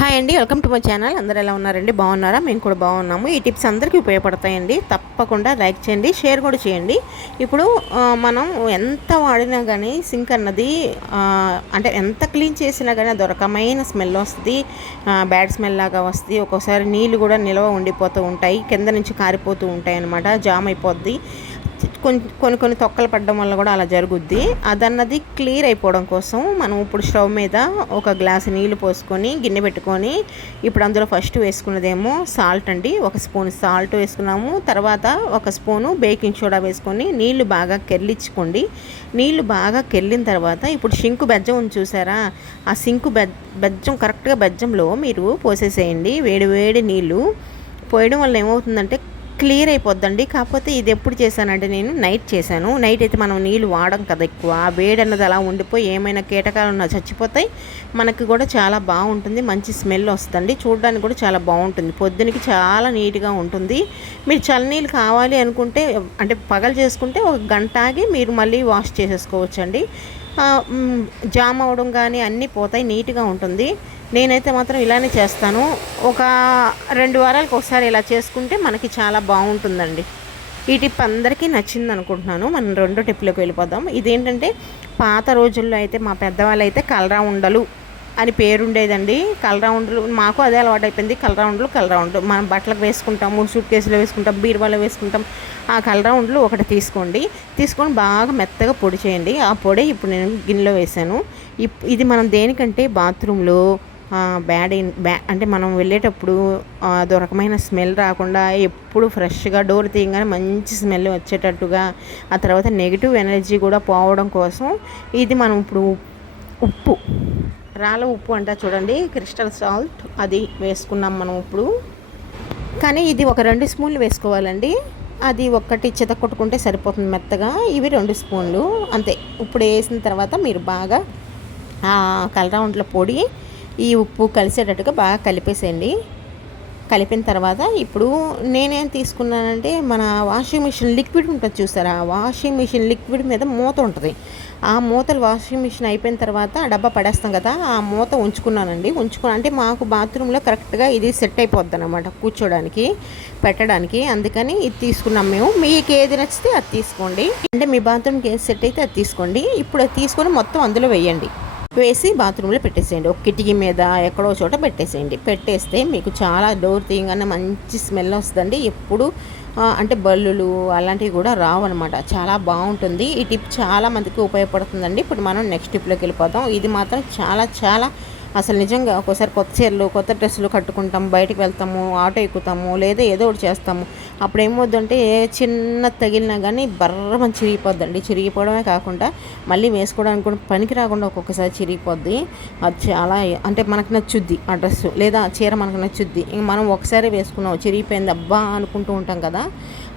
Hi అండి welcome to my channel. అందరూ ఎలా ఉన్నారండి? బాగున్నారా? మేము కూడా బాగున్నాము. ఈ టిప్స్ అందరికీ ఉపయోగపడతాయండి. తప్పకుండా లైక్ చేయండి షేర్ కూడా చేయండి. ఇప్పుడు మనం ఎంత వాడినా కానీ సింక్ అన్నది అంటే ఎంత క్లీన్ చేసినా కానీ అది రకమైన స్మెల్ వస్తుంది. బ్యాడ్ స్మెల్ లాగా వస్తుంది. ఒక్కోసారి నీళ్ళు కూడా నిల్వ ఉండిపోతూ ఉంటాయి. కింద నుంచి కారిపోతూ ఉంటాయి అన్నమాట జామ్ అయిపోద్ది. కొన్ని కొన్ని కొన్ని తొక్కలు పడడం వల్ల కూడా అలా జరుగుద్ది. అదన్నది క్లియర్ అయిపోవడం కోసం మనం ఇప్పుడు స్టవ్ మీద ఒక గ్లాస్ నీళ్ళు పోసుకొని గిన్నె పెట్టుకొని ఇప్పుడు అందులో ఫస్ట్ వేసుకున్నదేమో సాల్ట్ అండి. ఒక స్పూన్ సాల్ట్ వేసుకున్నాము. తర్వాత ఒక స్పూను బేకింగ్ సోడా వేసుకొని నీళ్ళు బాగా కెర్లించుకోండి నీళ్ళు బాగా కెర్లిన తర్వాత ఇప్పుడు షింకు బెజ్జం ఉంది చూసారా? ఆ సింకు బెజ్ బెజ్జం కరెక్ట్గా బెజ్జంలో మీరు పోసేసేయండి. వేడి వేడి నీళ్ళు పోయడం వల్ల ఏమవుతుందంటే క్లియర్ అయిపోద్దండి. కాకపోతే ఇది ఎప్పుడు చేశానంటే నేను నైట్ చేశాను. నైట్ అయితే మనం నీళ్ళు వాడం కదా ఎక్కువ. ఆ వేడి అన్నది అలా ఉండిపోయి ఏమైనా కీటకాలు ఉన్నా చచ్చిపోతాయి. మనకి కూడా చాలా బాగుంటుంది. మంచి స్మెల్ వస్తుంది. చూడడానికి కూడా చాలా బాగుంటుంది. పొద్దునకి చాలా నీట్గా ఉంటుంది. మీరు చల్లనీళ్ళు కావాలి అనుకుంటే అంటే పగలు చేసుకుంటే ఒక గంట ఆగి మీరు మళ్ళీ వాష్ చేసేసుకోవచ్చండి. జామ్ అవడం కానీ అన్నీ పోతాయి. నీట్గా ఉంటుంది. నేనైతే మాత్రం ఇలానే చేస్తాను. ఒక రెండు వారాలకు ఒకసారి ఇలా చేసుకుంటే మనకి చాలా బాగుంటుందండి. ఈ టిప్ అందరికీ నచ్చింది అనుకుంటున్నాను మనం రెండో టిప్లోకి వెళ్ళిపోదాం. ఇదేంటంటే పాత రోజుల్లో అయితే మా పెద్దవాళ్ళు అయితే కలరా ఉండలు అని పేరుండేదండి. ఉండలు మాకు అదే అలవాటు అయిపోయింది కలరా ఉండలు కలరా ఉండలు మనం బట్టలకు వేసుకుంటాము సూట్ కేసులో వేసుకుంటాం బీరువాలో వేసుకుంటాం. ఆ కలరా ఉండలు ఒకటి తీసుకోండి. తీసుకొని బాగా మెత్తగా పొడి చేయండి. ఆ పొడి ఇప్పుడు నేను గిన్నెలో వేసాను. ఇప్- ఇది మనం దేనికంటే బాత్రూంలో బ్యాడ్ ఇన్ బ్యా అంటే మనం వెళ్ళేటప్పుడు దొరకమైన స్మెల్ రాకుండా ఎప్పుడు ఫ్రెష్గా డోర్ తీయగానే మంచి స్మెల్ వచ్చేటట్టుగా ఆ తర్వాత నెగిటివ్ ఎనర్జీ కూడా పోవడం కోసం ఇది మనం ఇప్పుడు ఉప్పు రాళ్ళ ఉప్పు అంట చూడండి క్రిస్టల్ సాల్ట్ అది వేసుకున్నాం మనం ఇప్పుడు. కానీ ఇది ఒక రెండు స్పూన్లు వేసుకోవాలండి. అది ఒక్కటి చిత కొట్టుకుంటే సరిపోతుంది మెత్తగా. ఇవి రెండు స్పూన్లు అంతే. ఇప్పుడు వేసిన తర్వాత మీరు బాగా ఆ కలరౌండ్ల పొడి ఈ ఉప్పు కలిసేటట్టుగా బాగా కలిపేసేయండి. కలిపిన తర్వాత ఇప్పుడు నేనేం తీసుకున్నానంటే మన వాషింగ్ మిషన్ లిక్విడ్ ఉంటుంది చూసారా? ఆ వాషింగ్ మిషన్ లిక్విడ్ మీద మూత ఉంటుంది. ఆ మూతలు వాషింగ్ మిషన్ అయిపోయిన తర్వాత ఆ డబ్బా పడేస్తాం కదా ఆ మూత ఉంచుకున్నానండి. ఉంచుకున్నా అంటే మాకు బాత్రూంలో కరెక్ట్గా ఇది సెట్ అయిపోద్ది అనమాట కూర్చోడానికి పెట్టడానికి. అందుకని ఇది తీసుకున్నాం మేము. మీకు ఏది నచ్చితే అది తీసుకోండి. అంటే మీ బాత్రూమ్కి ఏది సెట్ అయితే అది తీసుకోండి. ఇప్పుడు అది తీసుకొని మొత్తం అందులో వేయండి. వేసి బాత్రూంలో పెట్టేసేయండి. ఒక కిటికీ మీద ఎక్కడో చోట పెట్టేసేయండి. పెట్టేస్తే మీకు చాలా డోర్ తీయగానే మంచి స్మెల్ వస్తుందండి. ఎప్పుడు అంటే బల్లులు అలాంటివి కూడా రావు అనమాట చాలా బాగుంటుంది. ఈ టిప్ చాలా మందికి ఉపయోగపడుతుందండి. ఇప్పుడు మనం నెక్స్ట్ టిప్లోకి వెళ్ళిపోతాం ఇది మాత్రం చాలా చాలా అసలు నిజంగా ఒక్కోసారి కొత్త చీరలు కొత్త డ్రెస్సులు కట్టుకుంటాం బయటికి వెళ్తాము ఆటో ఎక్కుతాము లేదా ఏదో ఒకటి చేస్తాము. అప్పుడు ఏమవుద్దంటే చిన్న తగిలినా కానీ బర్రమని చిరిగిపోద్దండి. చిరిగిపోవడమే కాకుండా మళ్ళీ వేసుకోవడానికి కూడా పనికి రాకుండా ఒక్కొక్కసారి చిరిగిపోద్ది. అది చాలా అంటే మనకు నచ్చుద్ది ఆ డ్రెస్ లేదా చీర మనకు నచ్చుద్ది. ఇంక మనం ఒకసారి వేసుకున్నాం చిరిగిపోయింది అబ్బా అనుకుంటూ ఉంటాం కదా.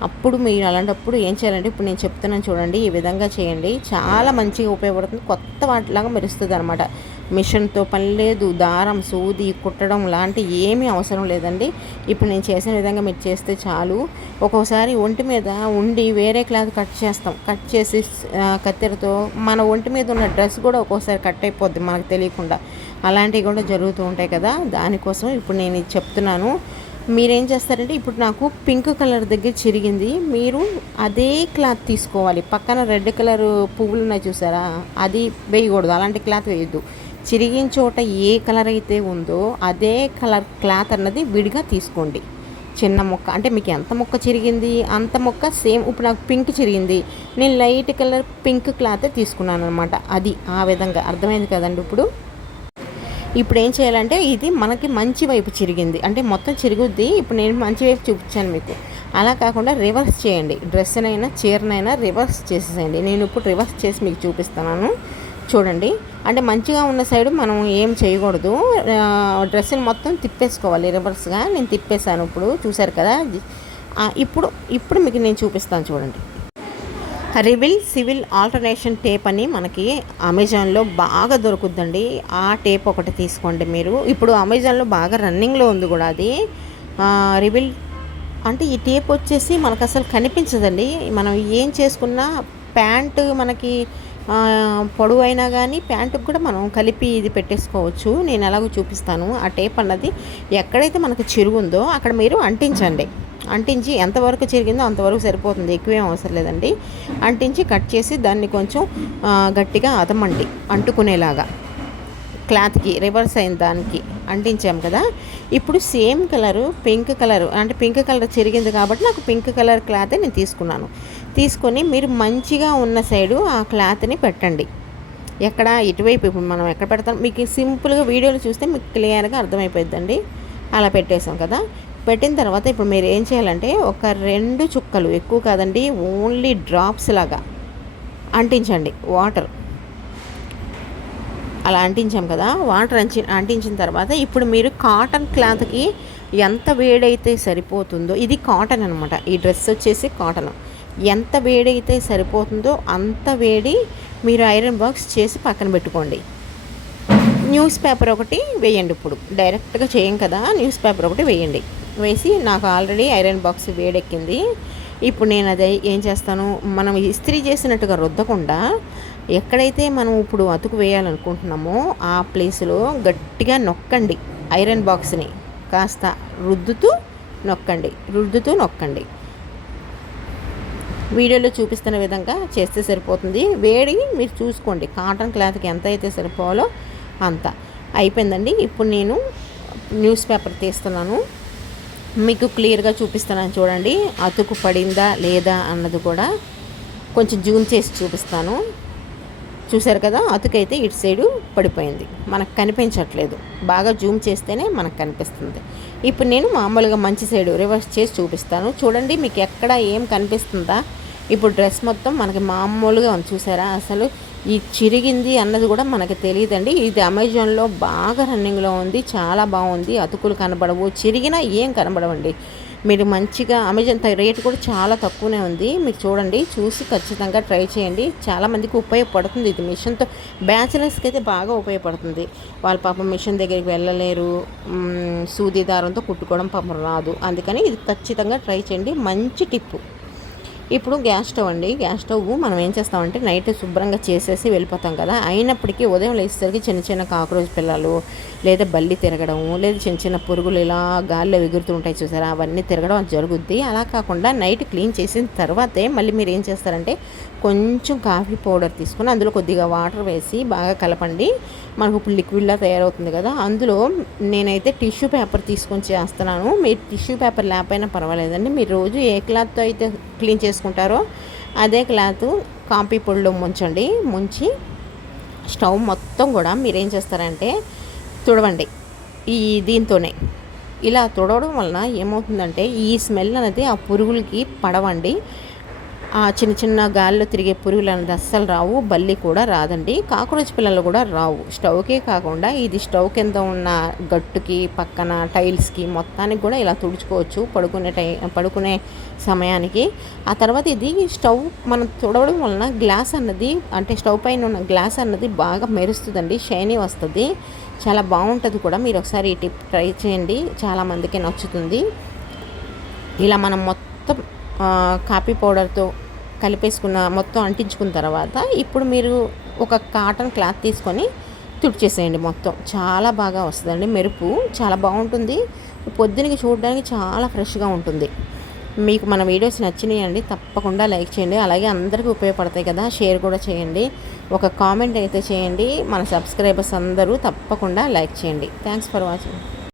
అప్పుడు మీరు అలాంటప్పుడు ఏం చేయాలంటే ఇప్పుడు నేను చెప్తున్నాను చూడండి ఈ విధంగా చేయండి. చాలా మంచిగా ఉపయోగపడుతుంది. కొత్త వాటిలాగా మెరుస్తుంది అనమాట మిషన్తో పని లేదు దారం సూది కుట్టడం లాంటి ఏమీ అవసరం లేదండి. ఇప్పుడు నేను చేసిన విధంగా మీరు చేస్తే చాలు. ఒక్కోసారి ఒంటి మీద ఉండి వేరే క్లాత్ కట్ చేస్తాం. కట్ చేసి కత్తెరతో మన ఒంటి మీద ఉన్న డ్రెస్ కూడా ఒక్కోసారి కట్ అయిపోద్ది మనకు తెలియకుండా. అలాంటివి కూడా జరుగుతూ ఉంటాయి కదా. దానికోసం ఇప్పుడు నేను ఇది చెప్తున్నాను. మీరేం చేస్తారంటే ఇప్పుడు నాకు పింక్ కలర్ దగ్గర చిరిగింది. మీరు అదే క్లాత్ తీసుకోవాలి. పక్కన రెడ్ కలర్ పువ్వులు ఉన్నాయి చూసారా? అది వేయకూడదు. అలాంటి క్లాత్ వేయద్దు. చిరిగిన చోట ఏ కలర్ అయితే ఉందో అదే కలర్ క్లాత్ అన్నది విడిగా తీసుకోండి. చిన్న మొక్క అంటే మీకు ఎంత మొక్క చిరిగింది? అంత మొక్క సేమ్ ఇప్పుడు నాకు పింక్ చిరిగింది. నేను లైట్ కలర్ పింక్ క్లాత్ తీసుకున్నాను అనమాట అది ఆ విధంగా అర్థమైంది కదండి ఇప్పుడు? ఇప్పుడు ఏం చేయాలంటే ఇది మనకి మంచి వైపు చిరిగింది. అంటే మొత్తం చిరుగుద్ది. ఇప్పుడు నేను మంచి వైపు చూపించాను మీకు. అలా కాకుండా రివర్స్ చేయండి. డ్రెస్నైనా చీరనైనా రివర్స్ చేసేసేయండి. నేను ఇప్పుడు రివర్స్ చేసి మీకు చూపిస్తున్నాను. చూడండి. అంటే మంచిగా ఉన్న సైడ్ మనం ఏం చేయకూడదు. డ్రెస్సులు మొత్తం తిప్పేసుకోవాలి రివర్స్గా. నేను తిప్పేశాను ఇప్పుడు చూశారు కదా? ఇప్పుడు ఇప్పుడు మీకు నేను చూపిస్తాను చూడండి. రివిల్ సివిల్ ఆల్టర్నేషన్ టేప్ అని మనకి అమెజాన్లో బాగా దొరుకుద్దండి. ఆ టేప్ ఒకటి తీసుకోండి మీరు. ఇప్పుడు అమెజాన్లో బాగా రన్నింగ్లో ఉంది కూడా అది. రివిల్ అంటే ఈ టేప్ వచ్చేసి మనకు అసలు కనిపించదండి. మనం ఏం చేసుకున్నా ప్యాంటు మనకి పొడవు అయినా కానీ ప్యాంటుకు కూడా మనం కలిపి ఇది పెట్టేసుకోవచ్చు. నేను ఎలాగో చూపిస్తాను. ఆ టేప్ అన్నది ఎక్కడైతే మనకు చిరుగుందో అక్కడ మీరు అంటించండి. అంటించి ఎంతవరకు చిరిగిందో అంతవరకు సరిపోతుంది. ఎక్కువేం అవసరం లేదండి. అంటించి కట్ చేసి దాన్ని కొంచెం గట్టిగా అతమండి అంటుకునేలాగా. క్లాత్కి రివర్స్ అయిన దానికి అంటించాం కదా. ఇప్పుడు సేమ్ కలరు పింక్ కలర్ అంటే పింక్ కలర్ చెరిగింది కాబట్టి నాకు పింక్ కలర్ క్లాతే నేను తీసుకున్నాను. తీసుకొని మీరు మంచిగా ఉన్న సైడు ఆ క్లాత్ని పెట్టండి. ఎక్కడ ఇటువైపు ఇప్పుడు మనం ఎక్కడ పెడతాం? మీకు సింపుల్గా వీడియోలు చూస్తే మీకు క్లియర్గా అర్థమైపోద్దండి అలా పెట్టేసాం కదా. పెట్టిన తర్వాత ఇప్పుడు మీరు ఏం చేయాలంటే ఒక రెండు చుక్కలు ఎక్కువ కాదండి ఓన్లీ డ్రాప్స్ లాగా అంటించండి. వాటర్. అలా అంటించాం కదా. వాటర్ అంచి అంటించిన తర్వాత ఇప్పుడు మీరు కాటన్ క్లాత్కి ఎంత వేడైతే సరిపోతుందో ఇది కాటన్ అనమాట ఈ డ్రెస్ వచ్చేసి కాటన్. ఎంత వేడైతే సరిపోతుందో అంత వేడి మీరు ఐరన్ బాక్స్ చేసి పక్కన పెట్టుకోండి. న్యూస్ పేపర్ ఒకటి వేయండి ఇప్పుడు. డైరెక్ట్గా చేయం కదా న్యూస్ పేపర్ ఒకటి వేయండి. వేసి నాకు ఆల్రెడీ ఐరన్ బాక్స్ వేడెక్కింది. ఇప్పుడు నేను అది ఏం చేస్తాను? మనం ఇస్త్రీ చేసినట్టుగా రుద్దకుండా ఎక్కడైతే మనం ఇప్పుడు అతుకు వేయాలనుకుంటున్నామో ఆ ప్లేస్లో గట్టిగా నొక్కండి. ఐరన్ బాక్స్ని కాస్త రుద్దుతూ నొక్కండి. రుద్దుతూ నొక్కండి. వీడియోలో చూపిస్తున్న విధంగా చేస్తే సరిపోతుంది. వేడి మీరు చూసుకోండి. కాటన్ క్లాత్కి ఎంత అయితే సరిపోవాలో అంత. అయిపోయిందండి. ఇప్పుడు నేను న్యూస్ పేపర్ తీస్తున్నాను. మీకు క్లియర్గా చూపిస్తున్నాను చూడండి. అతుకు పడిందా లేదా అన్నది కూడా కొంచెం జూమ్ చేసి చూపిస్తాను. చూసారు కదా? అతుకైతే ఇటు సైడు పడిపోయింది. మనకు కనిపించట్లేదు. బాగా జూమ్ చేస్తేనే మనకు కనిపిస్తుంది. ఇప్పుడు నేను మామూలుగా మంచి సైడు రివర్స్ చేసి చూపిస్తాను. చూడండి మీకు ఎక్కడ ఏం కనిపిస్తుందా? ఇప్పుడు డ్రెస్ మొత్తం మనకి మామూలుగా ఉంది చూసారా? అసలు ఈ చిరిగింది అన్నది కూడా మనకి తెలియదండి. ఇది అమెజాన్లో బాగా రన్నింగ్లో ఉంది చాలా బాగుంది. అతుకులు కనబడవు చిరిగినా ఏం కనబడవండి. మీరు మంచిగా అమెజాన్ త- రేట్ కూడా చాలా తక్కువనే ఉంది. మీరు చూడండి చూసి ఖచ్చితంగా ట్రై చేయండి. చాలామందికి ఉపయోగపడుతుంది ఇది మిషన్తో. బ్యాచిలర్స్కి అయితే బాగా ఉపయోగపడుతుంది. వాళ్ళ పాపం మిషన్ దగ్గరికి వెళ్ళలేరు సూది దారంతో కుట్టుకోవడం పాపం రాదు. అందుకని ఇది ఖచ్చితంగా ట్రై చేయండి. మంచి టిప్పు. ఇప్పుడు గ్యాస్ స్టవ్ అండి. గ్యాస్ స్టవ్ మనం ఏం చేస్తామంటే నైట్ శుభ్రంగా చేసేసి వెళ్ళిపోతాం కదా. అయినప్పటికీ ఉదయం లేచేసరికి చిన్న చిన్న కాక్రోచ్ పిల్లలు లేదా బల్లి తిరగడం లేదా చిన్న చిన్న పురుగులు ఇలా గాల్లో ఎగురుతూ ఉంటాయి చూసారా? అవన్నీ తిరగడం జరుగుద్ది. అలా కాకుండా నైట్ క్లీన్ చేసిన తర్వాతే మళ్ళీ మీరు ఏం చేస్తారంటే కొంచెం కాఫీ పౌడర్ తీసుకొని అందులో కొద్దిగా వాటర్ వేసి బాగా కలపండి. మనకు ఇప్పుడు లిక్విడ్లా తయారవుతుంది కదా. అందులో నేనైతే టిష్యూ పేపర్ తీసుకొని చేస్తున్నాను. మీరు టిష్యూ పేపర్ లేకపోయినా పర్వాలేదండి. మీరు రోజు ఏ క్లాత్తో అయితే క్లీన్ చేసుకుంటారో అదే క్లాత్ కాంపీ పొడిలో ముంచండి. ముంచి స్టవ్ మొత్తం కూడా మీరు ఏం చేస్తారంటే తుడవండి. ఈ దీంతోనే. ఇలా తుడవడం వలన ఏమవుతుందంటే ఈ స్మెల్ అనేది ఆ పురుగులకి పడవండి. ఆ చిన్న చిన్న గాల్లో తిరిగే పురుగులు అనేది అస్సలు రావు బల్లి కూడా రాదండి. కాక్రోచ్ పిల్లలు కూడా రావు. స్టవ్కే కాకుండా ఇది స్టవ్ కింద ఉన్న గట్టుకి పక్కన టైల్స్కి మొత్తానికి కూడా ఇలా తుడుచుకోవచ్చు పడుకునే టై పడుకునే సమయానికి. ఆ తర్వాత ఇది స్టవ్ మనం తుడవడం వలన గ్లాస్ అన్నది అంటే స్టవ్ పైన ఉన్న గ్లాస్ అన్నది బాగా మెరుస్తుందండి షైనీ వస్తుంది. చాలా బాగుంటుంది కూడా. మీరు ఒకసారి ఈ టిప్ ట్రై చేయండి. చాలామందికి నచ్చుతుంది. ఇలా మనం మొత్తం కాఫీ పౌడర్తో కలిపేసుకున్న మొత్తం అంటించుకున్న తర్వాత ఇప్పుడు మీరు ఒక కాటన్ క్లాత్ తీసుకొని తుడిచేసేయండి మొత్తం. చాలా బాగా వస్తుందండి మెరుపు చాలా బాగుంటుంది. పొద్దునకి చూడడానికి చాలా ఫ్రెష్గా ఉంటుంది. మీకు మన వీడియోస్ నచ్చినాయండి తప్పకుండా లైక్ చేయండి. అలాగే అందరికీ ఉపయోగపడతాయి కదా షేర్ కూడా చేయండి. ఒక కామెంట్ అయితే చేయండి. మన సబ్స్క్రైబర్స్ అందరూ తప్పకుండా లైక్ చేయండి. Thanks for watching.